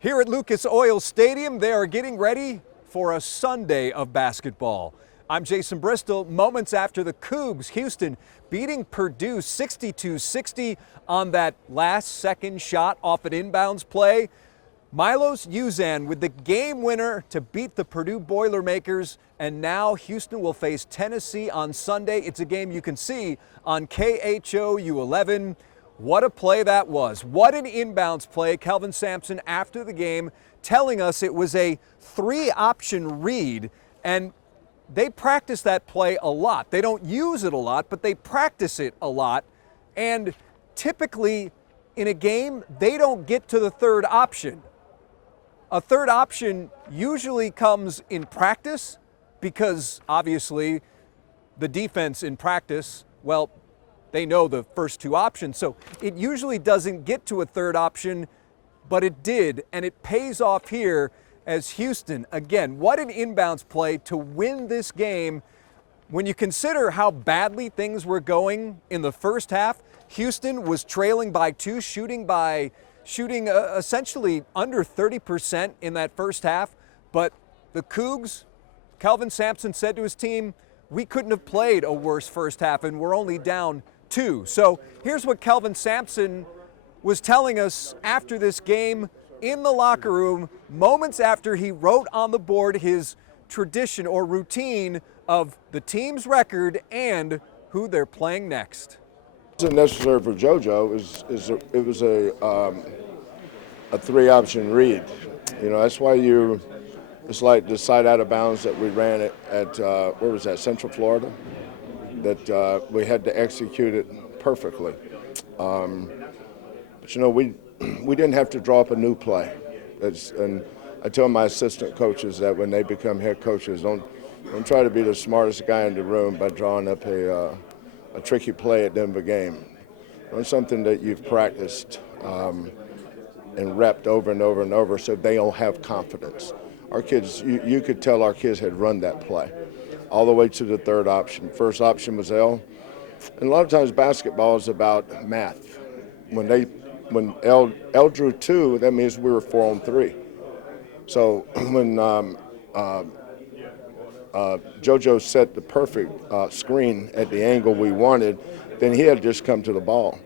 Here at Lucas Oil Stadium, they are getting ready for a Sunday of basketball. I'm Jason Bristol. Moments after the Coogs, Houston beating Purdue 62-60 on that last-second shot off an inbounds play. Milos Uzan with the game winner to beat the Purdue Boilermakers, and now Houston will face Tennessee on Sunday. It's a game you can see on KHOU 11. What a play that was. What an inbounds play. Kelvin Sampson after the game telling us it was a 3-option read, and they practice that play a lot. They don't use it a lot, but they practice it a lot. And typically in a game, they don't get to the third option. A third option usually comes in practice because obviously the defense in practice, well, they know the first two options. So it usually doesn't get to a third option, but it did, and it pays off here as Houston, again, what an inbounds play to win this game. When you consider how badly things were going in the first half, Houston was trailing by 2, shooting essentially under 30% in that first half. But the Coogs, Kelvin Sampson said to his team, we couldn't have played a worse first half, and we're only down 2. So here's what Kelvin Sampson was telling us after this game in the locker room, moments after he wrote on the board his tradition or routine of the team's record and who they're playing next. It wasn't necessary for JoJo. It was a 3-option read. You know, that's why it's like the side out of bounds that we ran at where was that, Central Florida, that we had to execute it perfectly. But you know, we didn't have to draw up a new play. And I tell my assistant coaches that when they become head coaches, don't try to be the smartest guy in the room by drawing up a tricky play at the end of a game. Run something that you've practiced and repped over and over and over so they'll have confidence. Our kids, you could tell our kids had run that play all the way to the third option. First option was L. And a lot of times basketball is about math. When L drew 2, that means we were 4 on 3. So when JoJo set the perfect screen at the angle we wanted, then he had just come to the ball.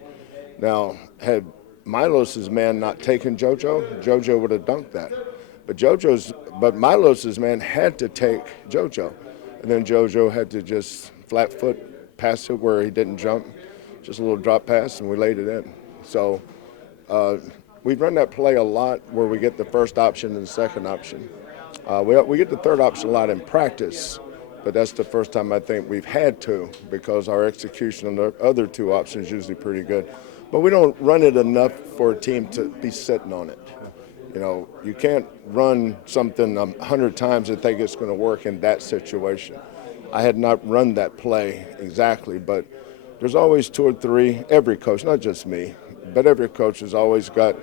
Now, had Milos's man not taken JoJo would have dunked that. But Milos's man had to take JoJo. And then JoJo had to just flat foot pass it where he didn't jump, just a little drop pass, and we laid it in. So we run that play a lot where we get the first option and the second option. We get the third option a lot in practice, but that's the first time I think we've had to because our execution on the other 2 options is usually pretty good. But we don't run it enough for a team to be sitting on it. You know, you can't run something 100 times and think it's going to work in that situation. I had not run that play exactly, but there's always 2 or 3, every coach, not just me, but every coach has always got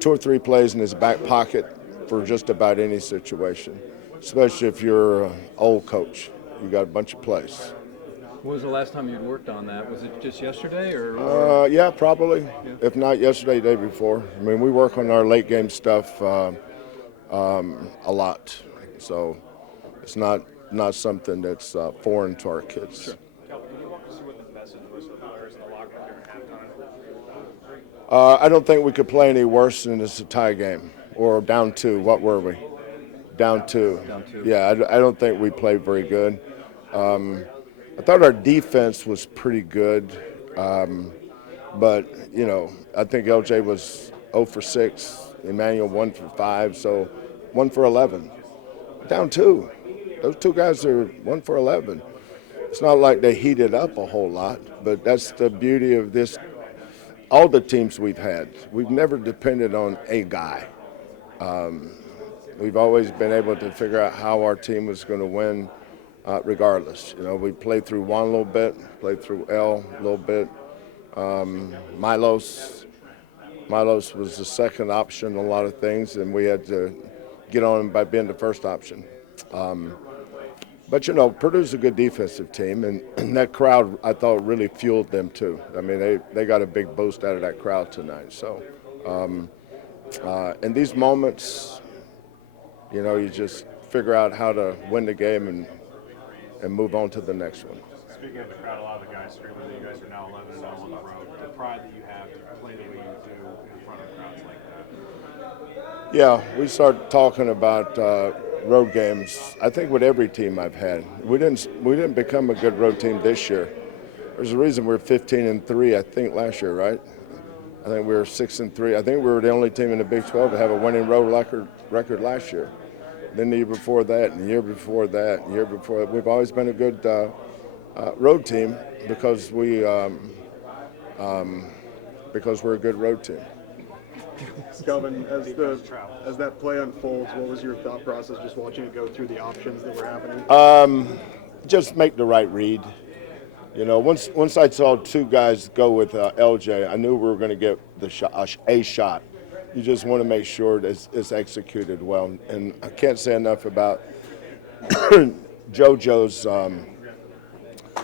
2 or 3 plays in his back pocket for just about any situation, especially if you're an old coach. You got a bunch of plays. When was the last time you'd worked on that? Was it just yesterday or? Yeah, probably. Yeah. If not yesterday, the day before. I mean, we work on our late game stuff a lot, so it's not something that's foreign to our kids. Sure. Kelvin, can you walk us through what the message was for the players in the locker room during halftime? I don't think we could play any worse than it's a tie game or down 2. What were we? Down 2. Down 2. Yeah, I don't think we played very good. I thought our defense was pretty good, but, you know, I think LJ was 0 for 6, Emmanuel 1 for 5, so 1 for 11. Down 2. Those 2 guys are 1 for 11. It's not like they heated up a whole lot, but that's the beauty of this. All the teams we've had, we've never depended on a guy. We've always been able to figure out how our team was going to win regardless. You know, we played through Juan a little bit, played through L a little bit. Milos was the second option in a lot of things, and we had to get on him by being the first option. But, you know, Purdue's a good defensive team, and that crowd, I thought, really fueled them, too. I mean, they got a big boost out of that crowd tonight. So in these moments, you know, you just figure out how to win the game and move on to the next one. Speaking of the crowd, a lot of the guys screaming that you guys are now 11-0 on the road. The pride that you have to play the way you do in front of crowds like that. Yeah, we started talking about road games. I think with every team I've had, we didn't become a good road team this year. There's a reason we're 15-3. I think last year, right? I think we were 6-3. I think we were the only team in the Big 12 to have a winning road record last year. Then the year before that, and the year before that, and the year before that. We've always been a good road team because we're a good road team. Kelvin, as that play unfolds, what was your thought process just watching it go through the options that were happening? Just make the right read. You know, once I saw two guys go with LJ, I knew we were going to get a shot. You just want to make sure that it's executed well. And I can't say enough about JoJo's.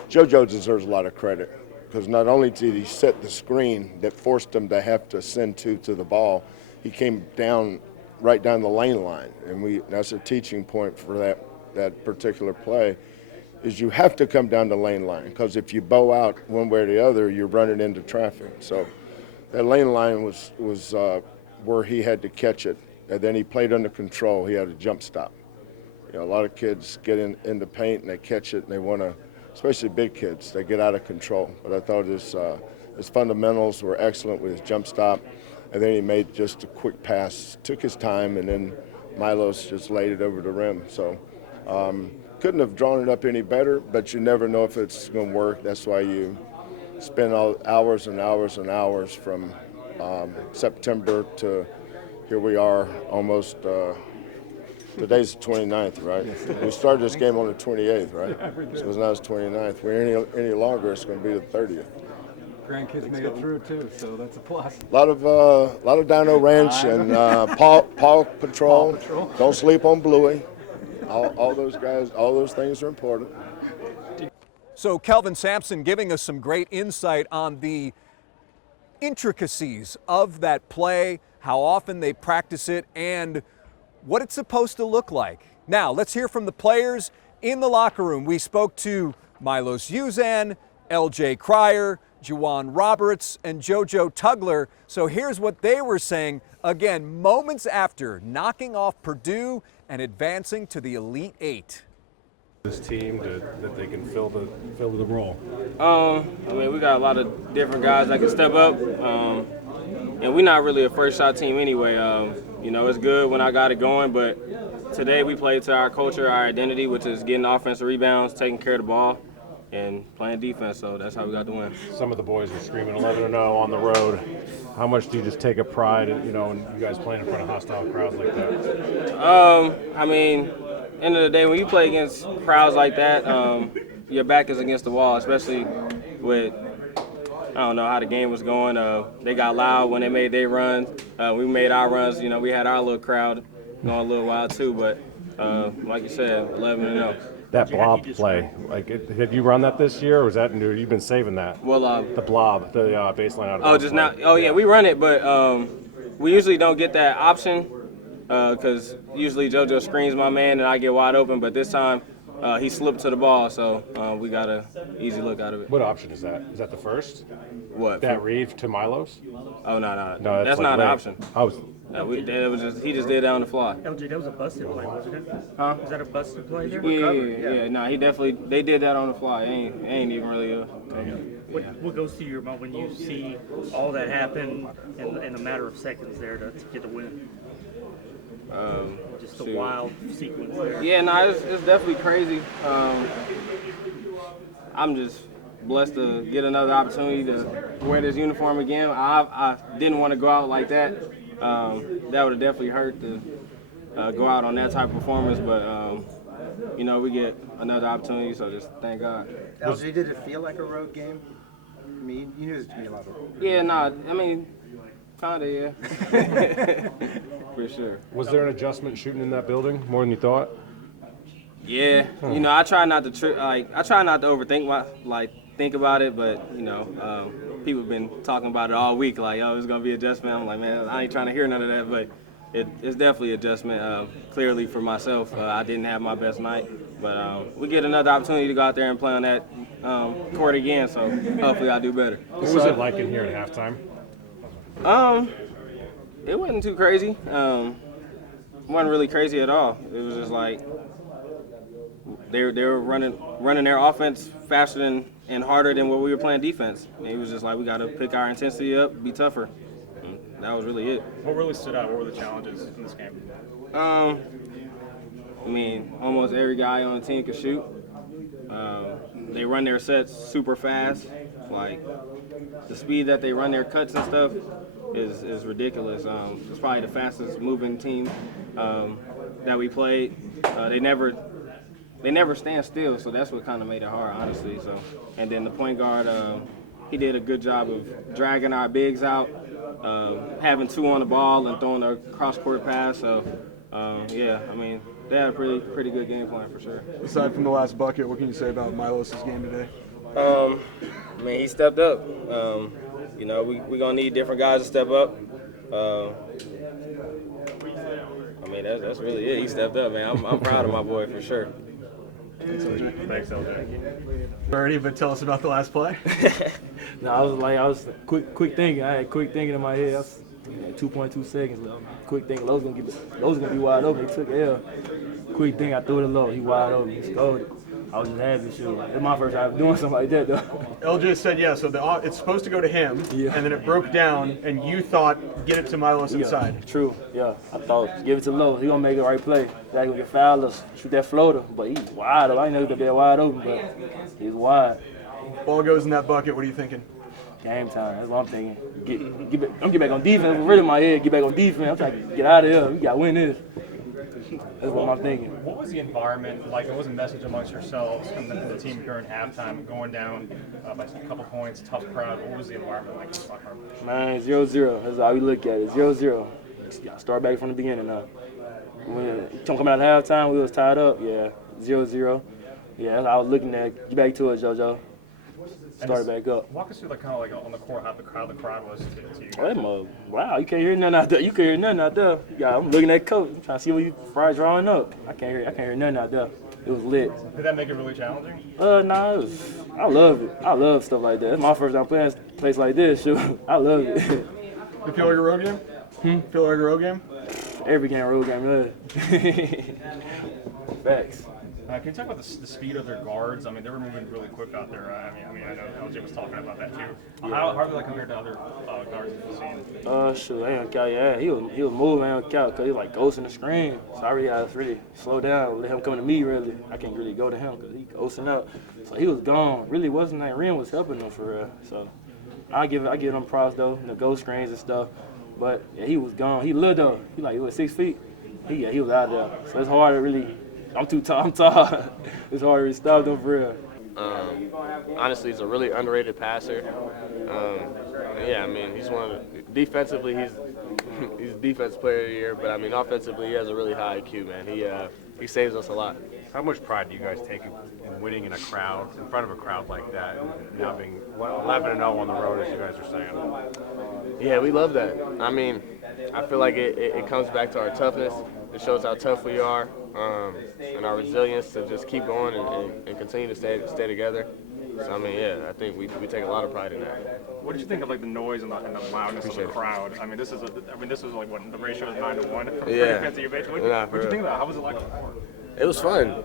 JoJo deserves a lot of credit because not only did he set the screen that forced him to have to send two to the ball, he came right down the lane line. And that's a teaching point for that particular play. Is you have to come down the lane line because if you bow out one way or the other, you're running into traffic. So that lane line was where he had to catch it, and then he played under control. He had a jump stop. You know, a lot of kids get in the paint and they catch it and they want to, especially big kids, they get out of control. But I thought his fundamentals were excellent with his jump stop, and then he made just a quick pass, took his time, and then Milos just laid it over the rim. So. Couldn't have drawn it up any better, but you never know if it's going to work. That's why you spend hours and hours and hours from September to here we are almost, today's the 29th, right? We started this game on the 28th, right? So now it's 29th. We're any longer, it's going to be the 30th. Grandkids made it through too, so that's a plus. A lot of Dino Ranch and Paw Patrol. Don't sleep on Bluey. All those guys, all those things are important. So Kelvin Sampson giving us some great insight on the intricacies of that play, how often they practice it, and what it's supposed to look like. Now, let's hear from the players in the locker room. We spoke to Milos Uzan, LJ Cryer, Juwan Roberts, and JoJo Tugler. So here's what they were saying, again, moments after knocking off Purdue and advancing to the Elite Eight. This team that they can fill the role. I mean, we got a lot of different guys that can step up, and we're not really a first shot team anyway. You know, it's good when I got it going, but today we played to our culture, our identity, which is getting offensive rebounds, taking care of the ball, and playing defense. So that's how we got the win. Some of the boys are screaming 11-0 on the road. How much do you just take a pride in, you know, in you guys playing in front of hostile crowds like that? I mean, end of the day, when you play against crowds like that, your back is against the wall, especially with, I don't know how the game was going. They got loud when they made their runs. We made our runs. You know, we had our little crowd going a little wild too, but like you said, 11-0. That blob play, have you run that this year, or was that new? You've been saving that. Well, the blob, the baseline out of oh, just now. Oh, yeah, we run it, but we usually don't get that option because usually JoJo screens my man and I get wide open. But this time he slipped to the ball, so we got an easy look out of it. What option is that? Is that the first? What? That read to Milos? Oh, no, like that's not an option. It was he just did that on the fly. LJ, that was a busted play, wasn't it? Huh? Was that a busted play there? Yeah. No, he definitely, they did that on the fly. Ain't even really What goes through your mind when you see all that happen in a matter of seconds there to get the win? Just a wild sequence there. Yeah, no, it's definitely crazy. I'm just blessed to get another opportunity to wear this uniform again. I didn't want to go out like that. That would have definitely hurt to go out on that type of performance, but you know, we get another opportunity, so just thank God. LJ, did it feel like a road game? I mean, you knew it was going to be a lot of. Yeah, nah, I mean, kinda, yeah. For sure. Was there an adjustment shooting in that building more than you thought? Yeah, you know, I try not to overthink think about it, but people have been talking about it all week, like, oh, it's gonna be adjustment. I'm like, man, I ain't trying to hear none of that, but it's definitely adjustment. Clearly for myself, I didn't have my best night, but we get another opportunity to go out there and play on that court again, so hopefully I'll do better. What was it like in here at halftime? It wasn't too crazy. Wasn't really crazy at all. It was just like they were running their offense faster and harder than what we were playing defense. And it was just like we got to pick our intensity up, be tougher. And that was really it. What really stood out? What were the challenges in this game? Almost every guy on the team could shoot. They run their sets super fast. Like the speed that they run their cuts and stuff is ridiculous. It's probably the fastest moving team that we played. They never stand still, so that's what kind of made it hard, honestly. So, and then the point guard, he did a good job of dragging our bigs out, having two on the ball and throwing a cross-court pass. So, they had a pretty good game plan for sure. Aside from the last bucket, what can you say about Milos' game today? He stepped up. We're going to need different guys to step up. That's really it. He stepped up, man. I'm proud of my boy for sure. Thanks, LJ. Already, but tell us about the last play. I was quick thinking. I had quick thinking in my head. I was 2.2 seconds left. Quick thinking, Lowe's gonna be wide open. He took L. Quick thing, I threw it low. He wide open. He scored it. I was just happy. It's my first time doing something like that, though. LJ said, yeah, so it's supposed to go to him, and then it broke down, and you thought, get it to Milos inside. True, yeah. I thought, give it to Lowe. He gonna make the right play. He's gonna get fouled or shoot that floater, but he's wide open. I didn't know he was gonna be wide open, but he's wide. Ball goes in that bucket. What are you thinking? Game time. That's what I'm thinking. Get back on defense. I'm really in my head. Get back on defense. I'm trying to get out of here. We gotta win this. That's what I'm thinking. What was the environment like? What was the message amongst yourselves and the team during halftime, going down by a couple points, tough crowd? What was the environment like in the locker room? Man, 0-0. That's how we look at it. 0-0. You gotta start back from the beginning now. Coming out of halftime, we was tied up. Yeah, 0-0. Yeah, I was looking at. Get back to it, JoJo. Start back up. Walk us through on the court how the crowd was to you guys. Wow, you can't hear nothing out there. You can hear nothing out there. Yeah, I'm looking at coach. I'm trying to see what you Fry drawing up. I can't hear nothing out there. It was lit. Did that make it really challenging? Nah, I love it. I love stuff like that. It's my first time playing a place like this. Shoot, I love it. You feel like a road game? Feel like a road game? Every game, road game, Facts. Can you talk about the speed of their guards? I mean, they were moving really quick out there. I know LJ was talking about that too. How do they compare to other guards you've seen? Shoot, I ain't count. Yeah, he was moving. I ain't count because he was like ghosting the screen. So I really had to really slow down. Let him come to me. Really, I can't really go to him because he ghosting up. So he was gone. Really wasn't that rim was helping him for real. So I give him props though, the ghost screens and stuff. But yeah, he was gone. He little though. He was 6 feet. He was out there. So it's hard to really. I'm too tall. I'm tall. It's hard to stop them for real. Honestly, he's a really underrated passer. He's one of the defensively. He's defensive player of the year, but offensively, he has a really high IQ. Man, he saves us a lot. How much pride do you guys take in winning in front of a crowd like that, and now being 11-0 on the road, as you guys are saying? Yeah, we love that. I feel like it comes back to our toughness. It shows how tough we are, and our resilience to just keep going and continue to stay together. So I think we take a lot of pride in that. What did you think of the noise and the loudness of the crowd? This is like what the ratio is 9-1 from defense to your bench. What did you think of that? How was it like before? It was fun.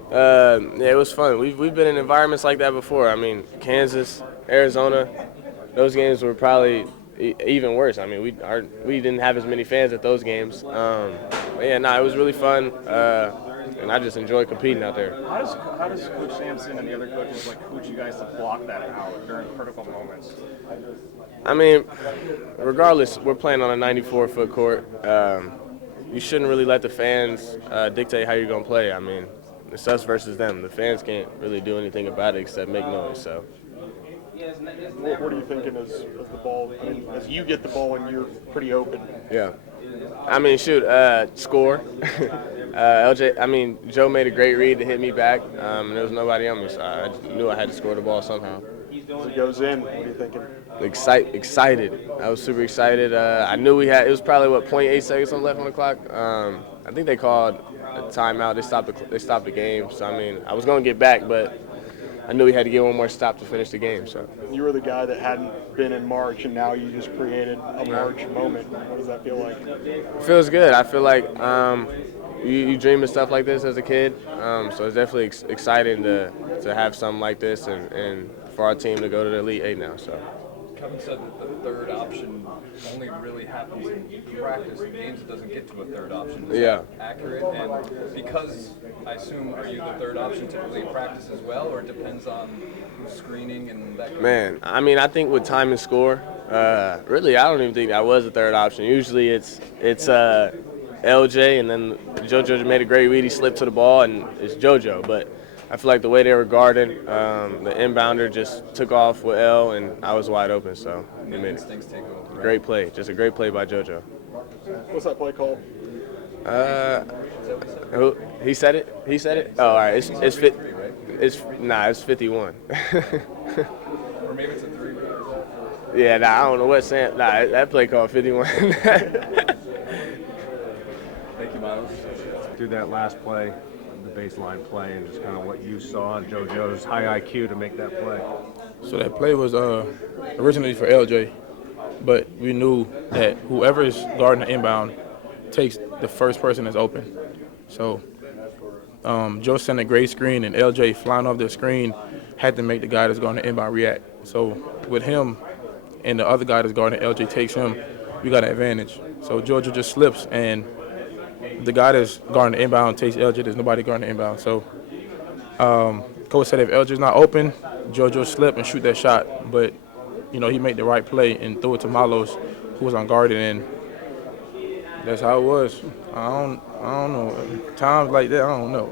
It was fun. We've been in environments like that before. Kansas, Arizona, those games were probably even worse. We didn't have as many fans at those games. It was really fun, and I just enjoyed competing out there. How does Coach Sampson and the other coaches coach you guys to block that out during critical moments? Regardless, we're playing on a 94-foot court. You shouldn't really let the fans dictate how you're going to play. It's us versus them. The fans can't really do anything about it except make noise. So. What are you thinking as the ball? As you get the ball and you're pretty open. Yeah. Score. LJ. Joe made a great read to hit me back. There was nobody on me, so I knew I had to score the ball somehow. As it goes in, what are you thinking? Excited. I was super excited. I knew it was probably, 0.8 seconds left on the clock. I think they called a timeout. They stopped the game. So, I mean, I was going to get back, but I knew we had to get one more stop to finish the game. So You were the guy that hadn't been in March, and now you just created a March moment. What does that feel like? it feels good. I feel like you dream of stuff like this as a kid. So it's definitely exciting to have something like this and for our team to go to the Elite Eight now. So. Kevin said that the third option only really happens in practice. In games, it doesn't get to a third option. Is that accurate? And because I assume, are you the third option typically in practice as well, or it depends on who's screening and that kind Man, I mean, I think with time and score, really, I don't even think I was the third option. Usually it's LJ, and then JoJo made a great read. He slipped to the ball, and it's JoJo. But I feel like the way they were guarding, the inbounder just took off with L, and I was wide open. So of instincts take over. Right? Great play, just a great play by JoJo. What's that play called? He said it. He said it. Oh, all right. It's 51. Or maybe it's a 3. Yeah, I don't know what Sam. That play called 51. Thank you, Miles. Do that last play, the baseline play, and just kind of what you saw, JoJo's high IQ to make that play. So that play was originally for LJ, but we knew that whoever is guarding the inbound takes the first person that's open. So Joe sent a great screen, and LJ flying off the screen had to make the guy that's guarding the inbound react. So with him and the other guy that's guarding LJ takes him, we got an advantage. So Georgia just slips, and the guy that's guarding the inbound takes LJ. There's nobody guarding the inbound. So coach said if LJ's not open, JoJo slip and shoot that shot. But, he made the right play and threw it to Milos, who was unguarded, and that's how it was. I don't know. Times like that, I don't know.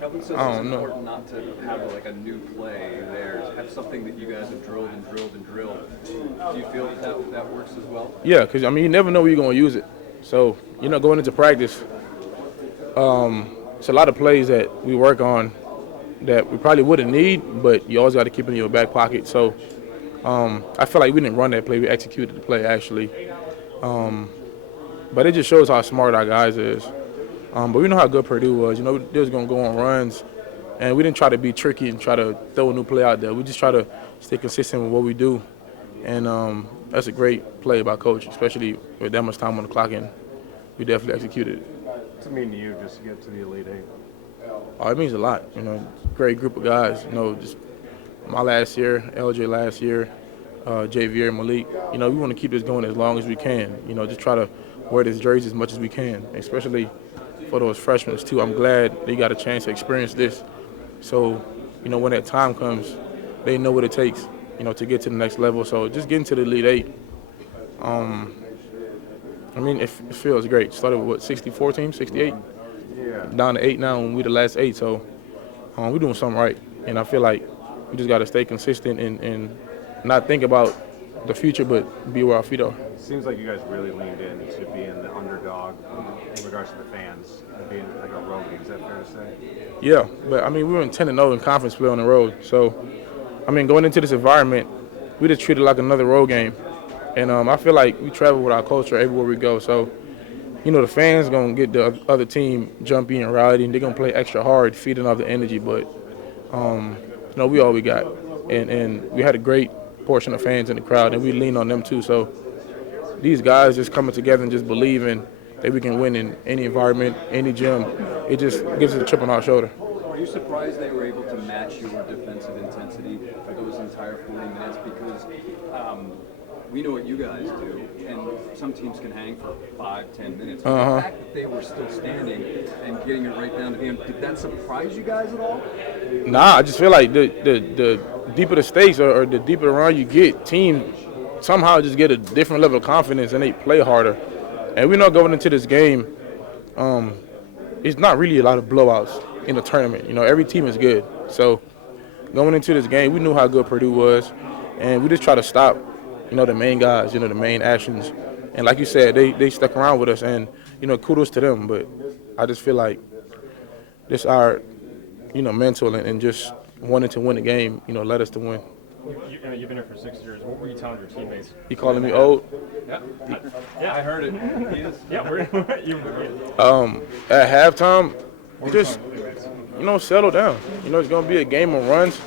Kelvin says it's important not to have a new play there. Have something that you guys have drilled and drilled and drilled. Do you feel that works as well? Yeah, because, you never know where you're going to use it. So, going into practice, it's a lot of plays that we work on that we probably wouldn't need, but you always got to keep it in your back pocket. So I feel like we didn't run that play. We executed the play, actually. But it just shows how smart our guys is. But we know how good Purdue was. They was going to go on runs, and we didn't try to be tricky and try to throw a new play out there. We just try to stay consistent with what we do. And that's a great play by Coach, especially with that much time on the clock, and we definitely executed it. What's it mean to you just to get to the Elite Eight? Oh, it means a lot. Great group of guys. Just my last year, LJ last year, Javier, Malik. We want to keep this going as long as we can. Just try to wear this jersey as much as we can, especially for those freshmen too. I'm glad they got a chance to experience this. So, when that time comes, they know what it takes, to get to the next level. So just getting to the Elite Eight, it feels great. Started with 64 teams, 68? Yeah. Down to 8 now, and we the last 8. So we're doing something right. And I feel like we just got to stay consistent and not think about the future, but be where our feet are. It seems like you guys really leaned in to being the underdog in regards to the fans, being like a road game. Is that fair to say? Yeah, but we were in 10-0 in conference play on the road. So, going into this environment, we just treat it like another road game. And I feel like we travel with our culture everywhere we go. So, the fans going to get the other team jumpy and rowdy, and they're going to play extra hard, feeding off the energy. But, we all we got. And we had a great portion of fans in the crowd, and we lean on them too. So these guys just coming together and just believing that we can win in any environment, any gym, it just gives us a chip on our shoulder. Are you surprised they were able to match your defensive intensity for those entire 40 minutes? Because we know what you guys do, and some teams can hang for 5-10 minutes. But the fact that they were still standing and getting it right down to the end, did that surprise you guys at all? Nah, I just feel like the deeper the stakes or the deeper the run you get, teams somehow just get a different level of confidence and they play harder. And we know going into this game, it's not really a lot of blowouts in the tournament. Every team is good. So going into this game, we knew how good Purdue was, and we just try to stop, the main guys, the main actions. And like you said, they stuck around with us, and, kudos to them. But I just feel like this our, mental and just wanting to win the game, led us to win. You've been here for 6 years. What were you telling your teammates? You calling me old? Yeah, I heard it. He is. Yeah, At halftime, just settle down. It's gonna be a game of runs.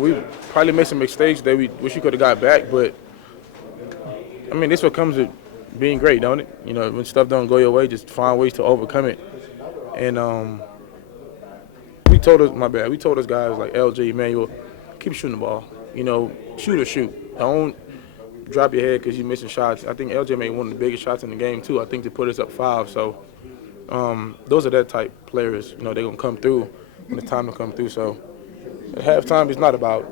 We probably made some mistakes that we wish we could have got back, but I mean, this what comes with being great, don't it? When stuff don't go your way, just find ways to overcome it. And we told us guys like LJ, Emmanuel, keep shooting the ball. Shoot or shoot. Don't drop your head because you're missing shots. I think LJ made one of the biggest shots in the game too. I think to put us up 5. So those are that type players. They're gonna come through when it's time to come through. So at halftime, it's not about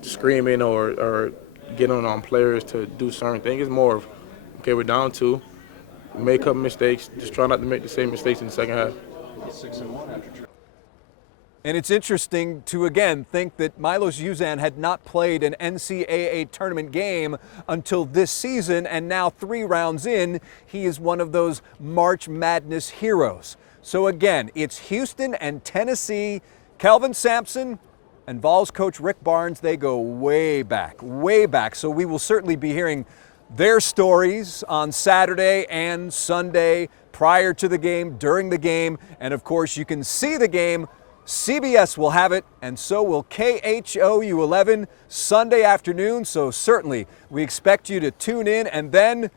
screaming or getting on players to do certain things. It's more of, okay, we're down 2, make a couple mistakes, just try not to make the same mistakes in the second half. 6-1 after. And it's interesting to again think that Milos Uzan had not played an NCAA tournament game until this season, and now 3 rounds in, he is one of those March Madness heroes. So again, it's Houston and Tennessee. Kelvin Sampson and Vols coach Rick Barnes, they go way back, way back. So we will certainly be hearing their stories on Saturday and Sunday, prior to the game, during the game, and of course you can see the game. CBS will have it, and so will KHOU 11 Sunday afternoon. So certainly we expect you to tune in and then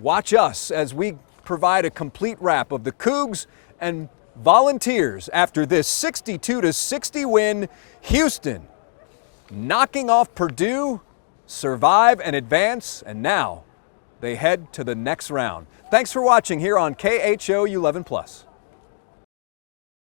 watch us as we provide a complete wrap of the Coogs and Volunteers after this 62-60 win. Houston knocking off Purdue, survive and advance, and now they head to the next round. Thanks for watching here on KHOU 11+.